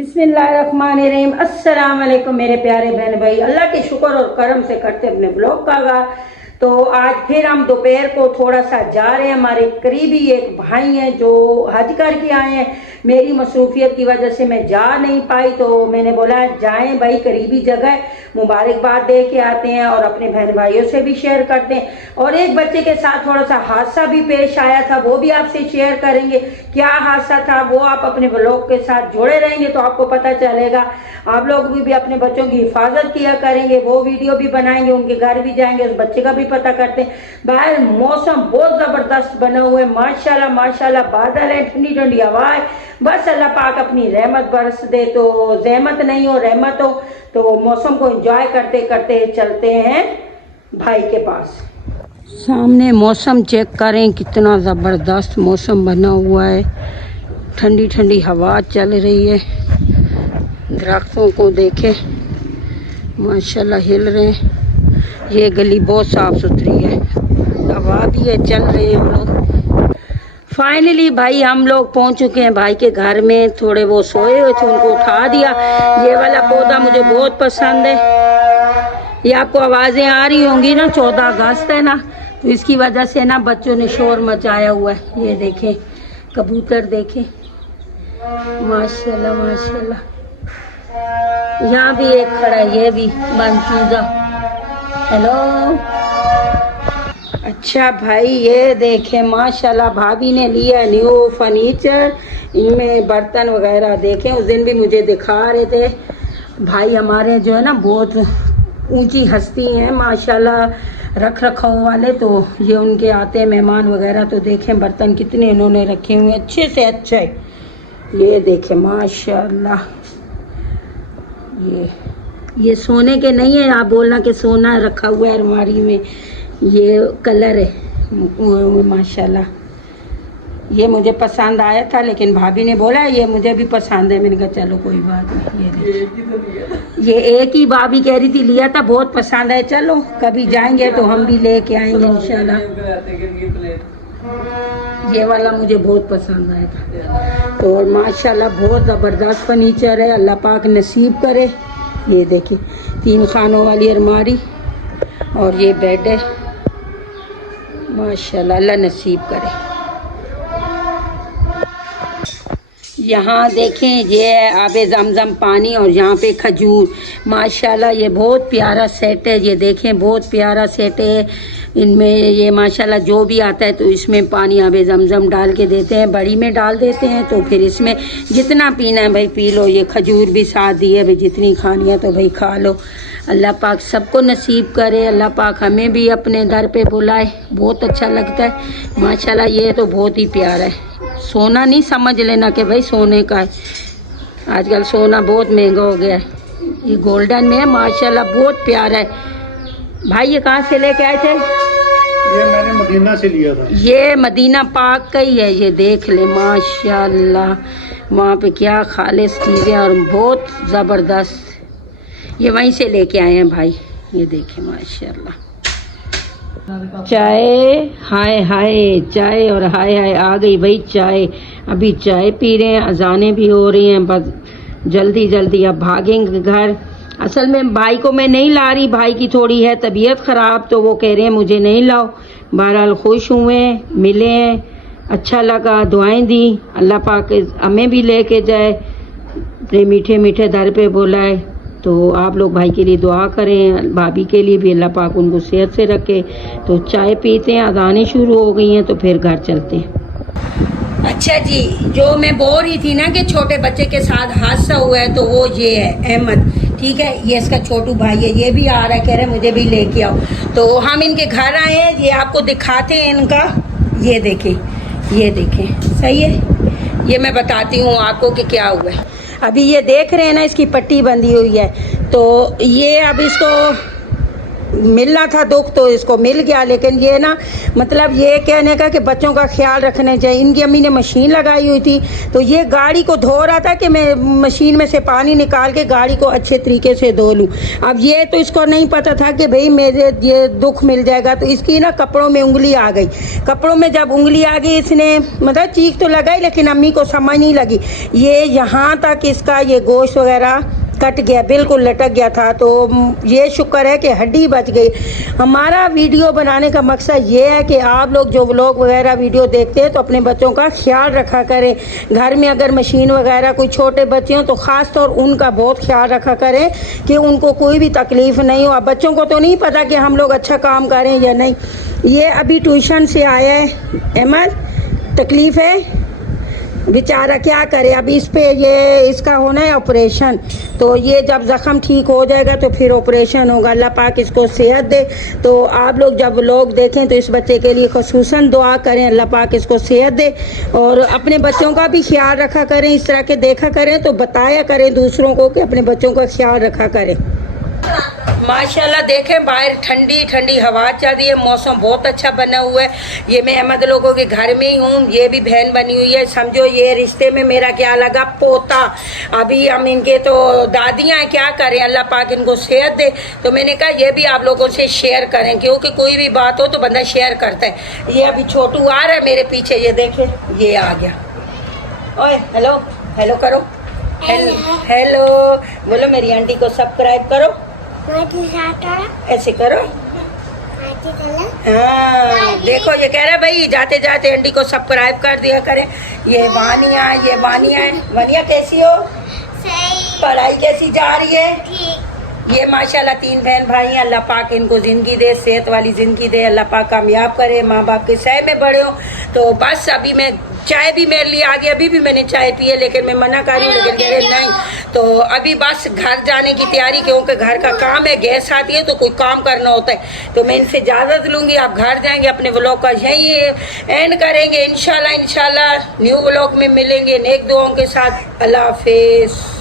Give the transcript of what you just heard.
बिस्मिल्लाहिर्रहमानिर्रहीम। अस्सलाम वालेकुम मेरे प्यारे बहन भाई, अल्लाह के शुक्र और करम से करते अपने ब्लॉग का आगाज़। तो आज फिर हम दोपहर को थोड़ा सा जा रहे हैं। हमारे करीबी एक भाई हैं जो हज करके आए हैं। मेरी मसरूफियत की वजह से मैं जा नहीं पाई, तो मैंने बोला जाएं भाई, करीबी जगह मुबारकबाद दे के आते हैं और अपने बहन भाइयों से भी शेयर करते हैं। और एक बच्चे के साथ थोड़ा सा हादसा भी पेश आया था, वो भी आपसे शेयर करेंगे। क्या हादसा था वो आप अपने ब्लॉग के साथ जुड़े रहेंगे तो आपको पता चलेगा। आप लोग भी अपने बच्चों की हिफाजत किया करेंगे, वो वीडियो भी बनाएंगे, उनके घर भी जाएंगे, उस बच्चे का भी पता करते हैं। बाहर मौसम बहुत ज़बरदस्त बना हुआ है, माशाल्लाह माशाल्लाह, बादल है, ठंडी ठंडी हवा है। बस अल्लाह पाक अपनी रहमत बरस दे, तो जहमत नहीं हो रहमत हो। तो मौसम को एंजॉय करते करते चलते हैं भाई के पास। सामने मौसम चेक करें, कितना ज़बरदस्त मौसम बना हुआ है। ठंडी ठंडी हवा चल रही है, दरख्तों को देखें माशाल्लाह हिल रहे हैं। ये गली बहुत साफ़ सुथरी है, हवा भी है, चल रहे हैं हम लोग। फाइनली भाई हम लोग पहुंच चुके हैं भाई के घर में। थोड़े वो सोए हुए थे, उनको उठा दिया। ये वाला पौधा मुझे बहुत पसंद है। ये आपको आवाज़ें आ रही होंगी ना, 14 अगस्त है ना, तो इसकी वजह से ना बच्चों ने शोर मचाया हुआ है। ये देखें कबूतर, देखें माशाल्लाह माशाल्लाह। यहाँ भी एक खड़ा है, ये भी मनसूजा। हेलो, अच्छा भाई ये देखें माशाल्लाह, भाभी ने लिया न्यू फर्नीचर। इनमें बर्तन वगैरह देखें, उस दिन भी मुझे दिखा रहे थे भाई हमारे, जो है ना बहुत ऊंची हस्ती हैं माशाल्लाह, रख रखाव वाले। तो ये उनके आते हैं मेहमान वगैरह, तो देखें बर्तन कितने इन्होंने रखे हुए, अच्छे से अच्छे। ये देखें माशाल्लाह, ये सोने के नहीं है, आप बोलना कि सोना रखा हुआ है अलमारी में। ये कलर है माशाल्लाह, ये मुझे पसंद आया था, लेकिन भाभी ने बोला ये मुझे भी पसंद है। मैंने कहा चलो कोई बात नहीं। ये एक ही भाभी कह रही थी लिया था, बहुत पसंद है। चलो कभी जाएंगे तो हम भी लेके आएंगे इंशाल्लाह। ये वाला मुझे बहुत पसंद आया था। तो माशाल्लाह बहुत ज़बरदस्त फर्नीचर है, अल्लाह पाक नसीब करे। ये देखिए 3 खानों वाली अलमारी और ये बेड है माशाल्लाह, अल्लाह नसीब करे। यहाँ देखें ये आबे ज़मज़म पानी और यहाँ पे खजूर, माशाल्लाह ये बहुत प्यारा सेट है। ये देखें बहुत प्यारा सेट है। इनमें ये माशाल्लाह जो भी आता है तो इसमें पानी आबे ज़मज़म डाल के देते हैं, बड़ी में डाल देते हैं। तो फिर इसमें जितना पीना है भाई पी लो। ये खजूर भी साथ दी है भाई, जितनी खानी है तो भाई खा लो। अल्लाह पाक सबको नसीब करे, अल्लाह पाक हमें भी अपने दर पे बुलाए, बहुत अच्छा लगता है माशाल्लाह। ये तो बहुत ही प्यारा है, सोना नहीं समझ लेना कि भाई सोने का है, आजकल सोना बहुत महंगा हो गया है। ये गोल्डन में है माशाल्लाह, बहुत प्यारा है। भाई ये कहाँ से लेके आए थे? ये मैंने मदीना से लिया था। ये मदीना पाक का ही है, ये देख ले माशाल्लाह, वहाँ पे क्या खालिस चीज़ें और बहुत ज़बरदस्त। ये वहीं से लेके आए हैं भाई, ये देखें माशाल्लाह। चाय, हाय हाय चाय, और हाय हाय आ गई भाई चाय। अभी चाय पी रहे हैं, अजानें भी हो रही हैं, बस जल्दी जल्दी अब भागेंगे घर। असल में भाई को मैं नहीं ला रही, भाई की थोड़ी है तबीयत ख़राब, तो वो कह रहे हैं मुझे नहीं लाओ। बहरहाल खुश हुए, मिले हैं, अच्छा लगा, दुआएं दी। अल्लाह पाक हमें भी लेके जाए, अपने मीठे मीठे दर पे बुलाए। तो आप लोग भाई के लिए दुआ करें, भाभी के लिए भी अल्लाह पाक उनको सेहत से रखे। तो चाय पीते हैं, अज़ानें शुरू हो गई हैं, तो फिर घर चलते हैं। अच्छा जी, जो मैं बोल रही थी ना कि छोटे बच्चे के साथ हादसा हुआ है, तो वो ये है अहमद, ठीक है, ये इसका छोटू भाई है। ये भी आ रहा है, कह रहे मुझे भी लेके आओ। तो हम इनके घर आए हैं, ये आपको दिखाते हैं इनका। ये देखें, ये देखें, सही है। ये मैं बताती हूँ आपको कि क्या हुआ है। अभी ये देख रहे हैं ना, इसकी पट्टी बंधी हुई है। तो ये अब इसको मिलना था दुख तो इसको मिल गया। लेकिन ये ना मतलब ये कहने का कि बच्चों का ख्याल रखना चाहिए। इनकी अम्मी ने मशीन लगाई हुई थी तो ये गाड़ी को धो रहा था कि मैं मशीन में से पानी निकाल के गाड़ी को अच्छे तरीके से धो लूँ। अब ये तो इसको नहीं पता था कि भाई मेरे ये दुख मिल जाएगा, तो इसकी ना कपड़ों में उंगली आ गई। कपड़ों में जब उंगली आ गई इसने मतलब चीख तो लगाई, लेकिन अम्मी को समझ नहीं लगी। ये यहाँ तक इसका ये गोश्त वगैरह कट गया, बिल्कुल लटक गया था। तो ये शुक्र है कि हड्डी बच गई। हमारा वीडियो बनाने का मकसद ये है कि आप लोग जो व्लॉग वगैरह वीडियो देखते हैं तो अपने बच्चों का ख्याल रखा करें। घर में अगर मशीन वगैरह कोई छोटे बच्चे हों तो ख़ास तौर उनका बहुत ख्याल रखा करें कि उनको कोई भी तकलीफ़ नहीं हो। अब बच्चों को तो नहीं पता कि हम लोग अच्छा काम करें या नहीं। ये अभी ट्यूशन से आया है अहमद, तकलीफ़ है बेचारा, क्या करे। अब इस पे ये इसका होना है ऑपरेशन, तो ये जब ज़ख़म ठीक हो जाएगा तो फिर ऑपरेशन होगा। अल्लाह पाक इसको सेहत दे। तो आप लोग जब लोग देखें तो इस बच्चे के लिए ख़ुसूसन दुआ करें, अल्लाह पाक इसको सेहत दे। और अपने बच्चों का भी ख्याल रखा करें, इस तरह के देखा करें तो बताया करें दूसरों को कि अपने बच्चों का ख्याल रखा करें। माशाल्लाह देखें बाहर ठंडी ठंडी हवा चल रही है, मौसम बहुत अच्छा बना हुआ है। ये मैं अहमद लोगों के घर में ही हूँ, ये भी बहन बनी हुई है। समझो ये रिश्ते में मेरा क्या लगा पोता। अभी हम इनके तो दादियाँ हैं, क्या करें, अल्लाह पाक इनको सेहत दे। तो मैंने कहा ये भी आप लोगों से शेयर करें, क्योंकि कोई भी बात हो तो बंदा शेयर करता है। ये अभी छोटू आ रहा है मेरे पीछे, ये देखे ये आ गया। ओए हेलो हेलो करो, हेलो बोलो मेरी आंटी को सब्सक्राइब करो, ऐसे करो। हाँ देखो ये कह रहा है भाई जाते जाते आंटी को सब्सक्राइब कर दिया करें। ये वानिया है। वानिया कैसी हो? सही। पढ़ाई कैसी जा रही है? ठीक। ये माशाल्लाह 3 बहन भाई हैं। अल्लाह पाक इनको ज़िंदगी दे, सेहत वाली ज़िंदगी दे, अल्लाह पाक कामयाब करे, माँ बाप के सह में बड़े हो। तो बस अभी मैं चाय भी मेरे लिए आ गई, अभी भी मैंने चाय पी है, लेकिन मैं मना कर रही हूँ, लेकिन कह रहे नहीं। तो अभी बस घर जाने की तैयारी, क्योंकि घर का काम है, गैस आती है तो कोई काम करना होता है। तो मैं इनसे इजाज़त लूँगी, आप घर जाएंगे, अपने व्लॉग का यही एंड करेंगे। इंशाल्लाह न्यू व्लॉग में मिलेंगे नेक दुआओं के साथ। अल्लाह हाफिज़।